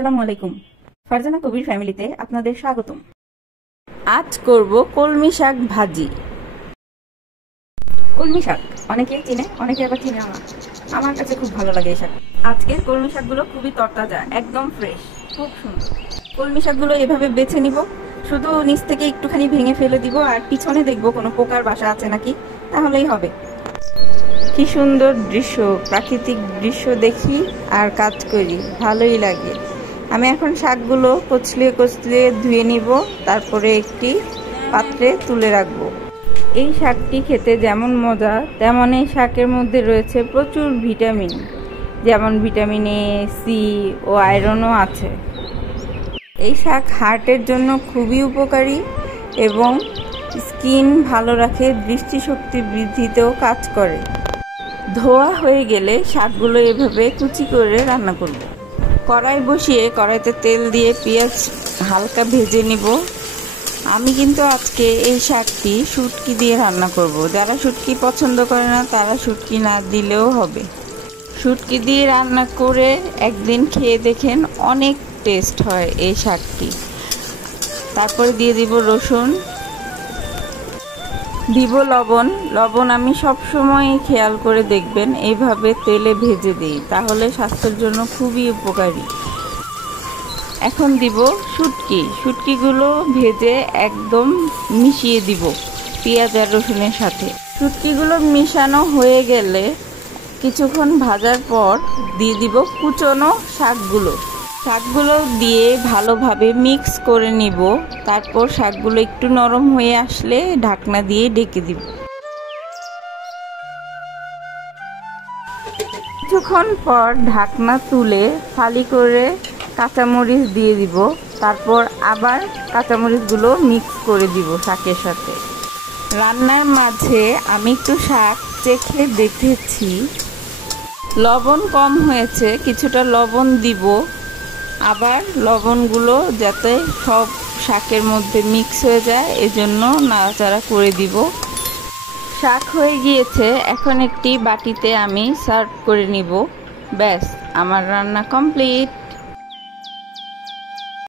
আসসালামু আলাইকুম। ফারজানা কবির ফ্যামিলিতে আপনাদের স্বাগতম। আজ করব কলমি শাক ভাজি। কলমি শাক অনেকেই চিনে, অনেকে আবার চিনে না। আমার কাছে খুব ভালো লাগে এই শাক। আজকের কলমি শাকগুলো খুবই তরতাজা, একদম ফ্রেশ, খুব সুন্দর। কলমি শাকগুলো এভাবে বেছে নিব, শুধু নিচ থেকে একটুখানি ভেঙে ফেলে দিব আর পিছনে দেখব কোনো পোকার বাসা আছে নাকি, তাহলেই হবে। কি সুন্দর দৃশ্য, প্রাকৃতিক দৃশ্য দেখি আর কাজ করি, ভালোই লাগে। আমি এখন শাকগুলো কচলিয়ে কচলিয়ে ধুয়ে নিব, তারপরে একটি পাত্রে তুলে রাখবো। এই শাকটি খেতে যেমন মজা, তেমন এই শাকের মধ্যে রয়েছে প্রচুর ভিটামিন, যেমন ভিটামিন এ, সি ও আয়রনও আছে। এই শাক হার্টের জন্য খুবই উপকারী এবং স্কিন ভালো রাখে, দৃষ্টিশক্তি বৃদ্ধিতেও কাজ করে। ধোয়া হয়ে গেলে শাকগুলো এভাবে কুচি করে রান্না করব। কড়াই বসিয়ে কড়াইতে তেল দিয়ে পেঁয়াজ হালকা ভেজে নিব। আমি কিন্তু আজকে এই শাকটি শুটকি দিয়ে রান্না করব। যারা শুটকি পছন্দ করে না তারা শুটকি না দিলেও হবে। শুটকি দিয়ে রান্না করে একদিন খেয়ে দেখেন, অনেক টেস্ট হয় এই শাকটি। তারপরে দিয়ে দিব রসুন, দিব লবণ আমি সব সময় খেয়াল করে দেখবেন, এইভাবে তেলে ভেজে দিই, তাহলে স্বাস্থ্যের জন্য খুবই উপকারী। এখন দিব শুটকিগুলো ভেজে একদম মিশিয়ে দিব পেঁয়াজ আর রসুনের সাথে। শুটকিগুলো মিশানো হয়ে গেলে কিছুক্ষণ ভাজার পর দিয়ে দিব কুচনো শাকগুলো দিয়ে ভালোভাবে মিক্স করে নিব। তারপর শাকগুলো একটু নরম হয়ে আসলে ঢাকনা দিয়ে ঢেকে দিব। কিছুক্ষণ পর ঢাকনা তুলে ফালি করে কাঁচামরিচ দিয়ে দিব। তারপর আবার কাঁচামরিচগুলো মিক্স করে দিব শাকের সাথে। রান্নার মাঝে আমি একটু শাক চেখে দেখেছি, লবণ কম হয়েছে, কিছুটা লবণ দিব। আবার লবণগুলো যাতে সব শাকের মধ্যে মিক্স হয়ে যায়, এজন্য নাড়াচাড়া করে দিব। শাক হয়ে গিয়েছে, এখন একটি বাটিতে আমি সার্ভ করে নিব। ব্যাস, আমার রান্না কমপ্লিট।